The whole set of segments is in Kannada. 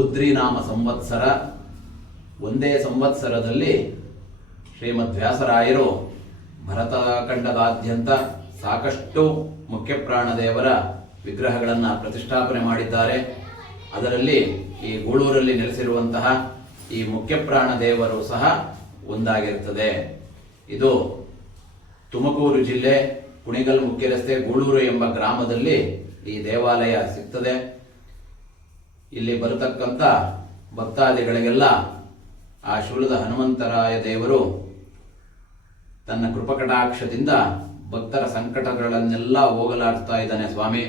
ರೌದ್ರಿ ನಾಮ ಸಂವತ್ಸರ. ಒಂದೇ ಸಂವತ್ಸರದಲ್ಲಿ ಶ್ರೀಮದ್ ವ್ಯಾಸರಾಯರು ಭರತಖಂಡದಾದ್ಯಂತ ಸಾಕಷ್ಟು ಮುಖ್ಯಪ್ರಾಣದೇವರ ವಿಗ್ರಹಗಳನ್ನು ಪ್ರತಿಷ್ಠಾಪನೆ ಮಾಡಿದ್ದಾರೆ. ಅದರಲ್ಲಿ ಈ ಗೂಳೂರಲ್ಲಿ ನೆಲೆಸಿರುವಂತಹ ಈ ಮುಖ್ಯಪ್ರಾಣ ದೇವರು ಸಹ ಒಂದಾಗಿರುತ್ತದೆ ಇದು ತುಮಕೂರು ಜಿಲ್ಲೆ ಕುಣಿಗಲ್ ಮುಖ್ಯ ರಸ್ತೆ ಗೂಳೂರು ಎಂಬ ಗ್ರಾಮದಲ್ಲಿ ಈ ದೇವಾಲಯ ಸಿಗ್ತದೆ. ಇಲ್ಲಿ ಬರತಕ್ಕಂಥ ಭಕ್ತಾದಿಗಳಿಗೆಲ್ಲ ಆ ಶೂಲದ ಹನುಮಂತರಾಯ ದೇವರು ತನ್ನ ಕೃಪಕಟಾಕ್ಷದಿಂದ ಭಕ್ತರ ಸಂಕಟಗಳನ್ನೆಲ್ಲ ಹೋಗಲಾಡ್ತಾ ಇದ್ದಾನೆ ಸ್ವಾಮಿ.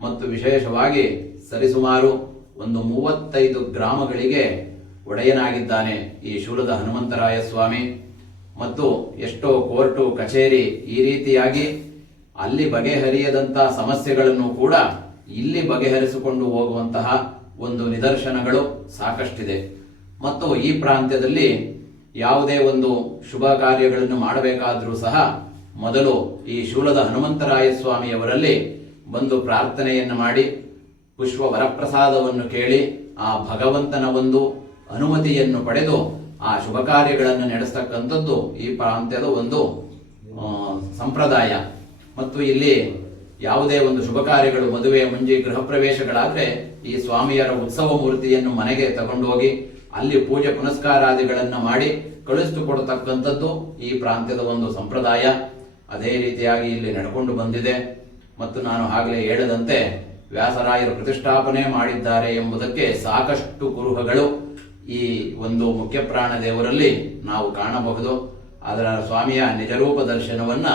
ಮತ್ತು ವಿಶೇಷವಾಗಿ ಸರಿಸುಮಾರು ಒಂದು ಮೂವತ್ತೈದು ಗ್ರಾಮಗಳಿಗೆ ಒಡೆಯನಾಗಿದ್ದಾನೆ ಈ ಶೂಲದ ಹನುಮಂತರಾಯ ಸ್ವಾಮಿ. ಮತ್ತು ಎಷ್ಟೋ ಕೋರ್ಟು, ಕಚೇರಿ ಈ ರೀತಿಯಾಗಿ ಅಲ್ಲಿ ಬಗೆಹರಿಯದಂತಹ ಸಮಸ್ಯೆಗಳನ್ನು ಕೂಡ ಇಲ್ಲಿ ಬಗೆಹರಿಸಿಕೊಂಡು ಹೋಗುವಂತಹ ಒಂದು ನಿದರ್ಶನಗಳು ಸಾಕಷ್ಟಿದೆ. ಮತ್ತು ಈ ಪ್ರಾಂತ್ಯದಲ್ಲಿ ಯಾವುದೇ ಒಂದು ಶುಭ ಕಾರ್ಯಗಳನ್ನು ಮಾಡಬೇಕಾದರೂ ಸಹ ಮೊದಲು ಈ ಶೂಲದ ಹನುಮಂತರಾಯ ಸ್ವಾಮಿಯವರಲ್ಲಿ ಬಂದು ಪ್ರಾರ್ಥನೆಯನ್ನು ಮಾಡಿ, ಪುಷ್ಪ ವರಪ್ರಸಾದವನ್ನು ಕೇಳಿ, ಆ ಭಗವಂತನ ಒಂದು ಅನುಮತಿಯನ್ನು ಪಡೆದು ಆ ಶುಭ ಕಾರ್ಯಗಳನ್ನು ನಡೆಸ್ತಕ್ಕಂಥದ್ದು ಈ ಪ್ರಾಂತ್ಯದ ಒಂದು ಸಂಪ್ರದಾಯ. ಮತ್ತು ಇಲ್ಲಿ ಯಾವುದೇ ಒಂದು ಶುಭ ಕಾರ್ಯಗಳು ಮದುವೆ ಮುಂಜಿ ಗೃಹ ಪ್ರವೇಶಗಳಾದ್ರೆ ಈ ಸ್ವಾಮಿಯರ ಉತ್ಸವ ಮೂರ್ತಿಯನ್ನು ಮನೆಗೆ ತಗೊಂಡು ಹೋಗಿ ಅಲ್ಲಿ ಪೂಜೆ ಪುನಸ್ಕಾರಾದಿಗಳನ್ನು ಮಾಡಿ ಕಳಿಸಿಕೊಡ್ತಕ್ಕಂಥದ್ದು ಈ ಪ್ರಾಂತ್ಯದ ಒಂದು ಸಂಪ್ರದಾಯ. ಅದೇ ರೀತಿಯಾಗಿ ಇಲ್ಲಿ ನಡ್ಕೊಂಡು ಬಂದಿದೆ. ಮತ್ತು ನಾನು ಆಗಲೇ ಹೇಳದಂತೆ ವ್ಯಾಸರಾಯರು ಪ್ರತಿಷ್ಠಾಪನೆ ಮಾಡಿದ್ದಾರೆ ಎಂಬುದಕ್ಕೆ ಸಾಕಷ್ಟು ಕುರುಹಗಳು ಈ ಒಂದು ಮುಖ್ಯ ಪ್ರಾಣ ದೇವರಲ್ಲಿ ನಾವು ಕಾಣಬಹುದು. ಅದರ ಸ್ವಾಮಿಯ ನಿಜರೂಪ ದರ್ಶನವನ್ನ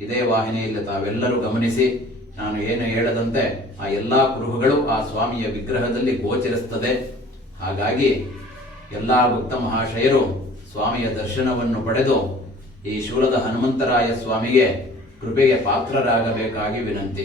ಇದೇ ವಾಹಿನಿಯಲ್ಲಿ ತಾವೆಲ್ಲರೂ ಗಮನಿಸಿ, ನಾನು ಏನು ಹೇಳದಂತೆ ಆ ಎಲ್ಲಾ ಕುರುಹುಗಳು ಆ ಸ್ವಾಮಿಯ ವಿಗ್ರಹದಲ್ಲಿ ಗೋಚರಿಸ್ತದೆ. ಹಾಗಾಗಿ ಎಲ್ಲಾ ಭಕ್ತ ಮಹಾಶಯರು ಸ್ವಾಮಿಯ ದರ್ಶನವನ್ನು ಪಡೆದು ಈ ಶೂಲದ ಹನುಮಂತರಾಯ ಸ್ವಾಮಿಗೆ ಕೃಪೆಗೆ ಪಾತ್ರರಾಗಬೇಕಾಗಿ ವಿನಂತಿ.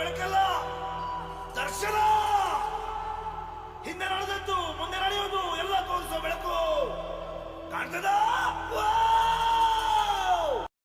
ಬೆಳಕಲ್ಲ ದರ್ಶನ! ಹಿಂದೆ ನಡೆದ